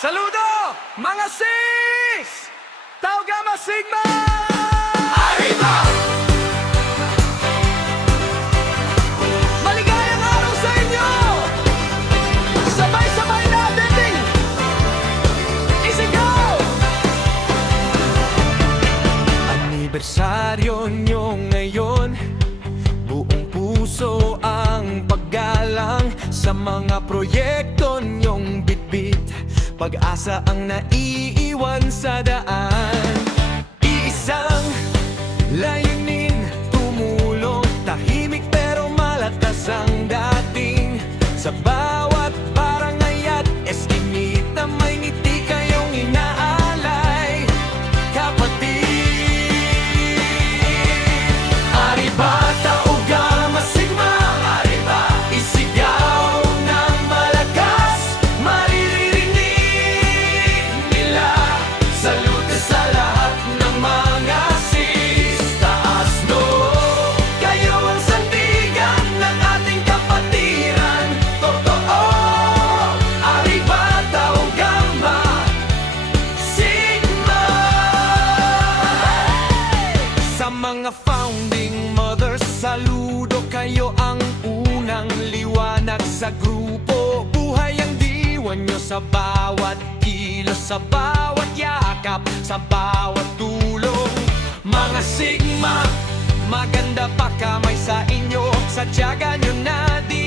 Saludo, mga sis! Tau Gamma Sigma! Arriba! Maligayang araw sa inyo! Sabay-sabay natin isigaw! Anibersaryo nyo ngayon, buong puso ang paggalang sa mga proyekto nyong bitbit. Pag-asa ang naiiwan sa daan. Iisang layunin, tumulong. Tahimik pero malakas ang dating. Sa bawat barangay at eskinita, may ngiti kayong inaalay, kapatid. Arriba, Tau Gamma Sigma! Arriba! Isigaw ng malakas, maririnig nila. Salute sa lahat ng mga sis. Taas noo, kayo ang sandigan ng ating kapatiran. Totoo, Arriba, Tau Gamma Sigma! Sa mga founding mothers, saludo, kayo ang unang liwanag sa grupo. Buhay ang diwan nyo sa bawat kilos, sa bawat yakap, sa bawat tulong. Mga Sigma, maganda pa kamay sa inyo. Sa tiyaga nyo na di